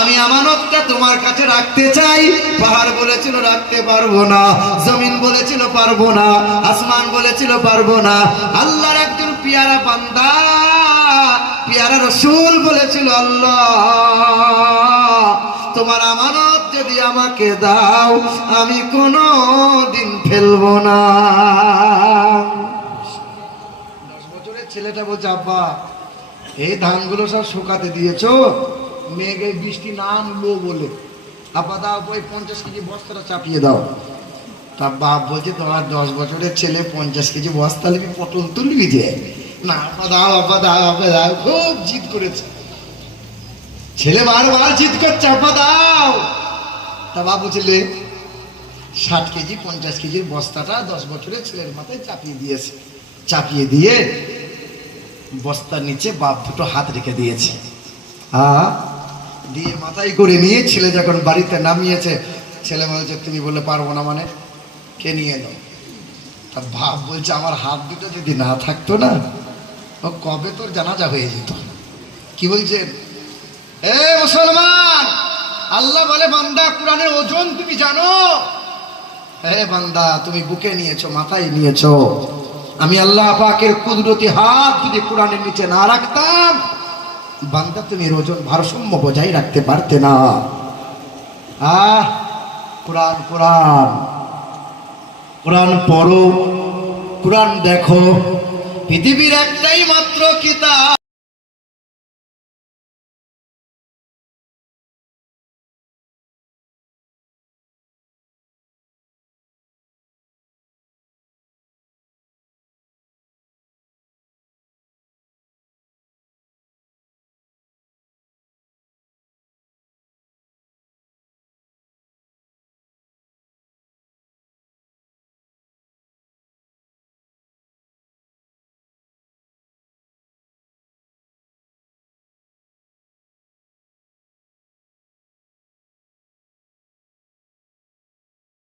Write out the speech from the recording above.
আমি আমানতটা তোমার কাছে রাখতে চাই। পাহাড় বলেছিল রাখতে পারবো না, জমিন বলেছিল পারবো না, আসমান বলেছিল পারবো না। আল্লাহর একজন পিয়ারা বান্দা, পিয়ারা রসূল বলেছিল, আল্লাহ তোমার আমানত যদি আমাকে দাও আমি কোনো দিন ফেলবো না। 10 বছরের ছেলেটা বলছে, আব্বা এই ধানগুলো সব শুকাতে দিয়েছো, মেঘে বৃষ্টি নামলো বলে, আব্বা দাও ওই 50 কেজি বস্তাটা চাপিয়ে দাও। তা বাপ বলছে, তোমার 10 বছরের ছেলে 50 কেজি বস্তা নিবি, পটল তুলবি যে? না আব্বা দাও, আব্বা দাও, আব্বা দাও। খুব জিদ করেছে ছেলে, বারবার জিদ করছে, আব্বা দাও। তা বাপ বলছিলে 60 কেজি 50 কেজির বস্তাটা 10 বছরের ছেলের মাথায় চাপিয়ে দিয়েছে। চাপিয়ে দিয়ে বস্তার নিচে বাপ দুটো হাত রেখে দিয়েছে, দিয়ে মাথায় করে নিয়ে ছেলে যখন বাড়িতে নামিয়েছে, ছেলে বলছে, তুমি বলে পারবো না মানে? কে নিয়ে এলো? তার বাপ বলছে, আমার হাত দুটো যদি না থাকতো না, ও কবে তোর জানাজা হয়ে যেত। কি বলছেন? এ মুসলমান, আল্লাহ বলে, বান্দা কোরআনের ওজন তুমি জানো? হে বান্দা, তুমি বুকে নিয়েছো, মাথায় নিয়েছো, আমি আল্লাহ পাকের কুদরতি হাত যদি কোরআনের নিচে না রাখতাম, বান্দা তুমি ওজন ভারসাম্য বজায় রাখতে পারতে না। কোরআন কোরআন কোরআন পড়ো, কোরআন দেখো। পৃথিবীর একটাই মাত্র কিতাব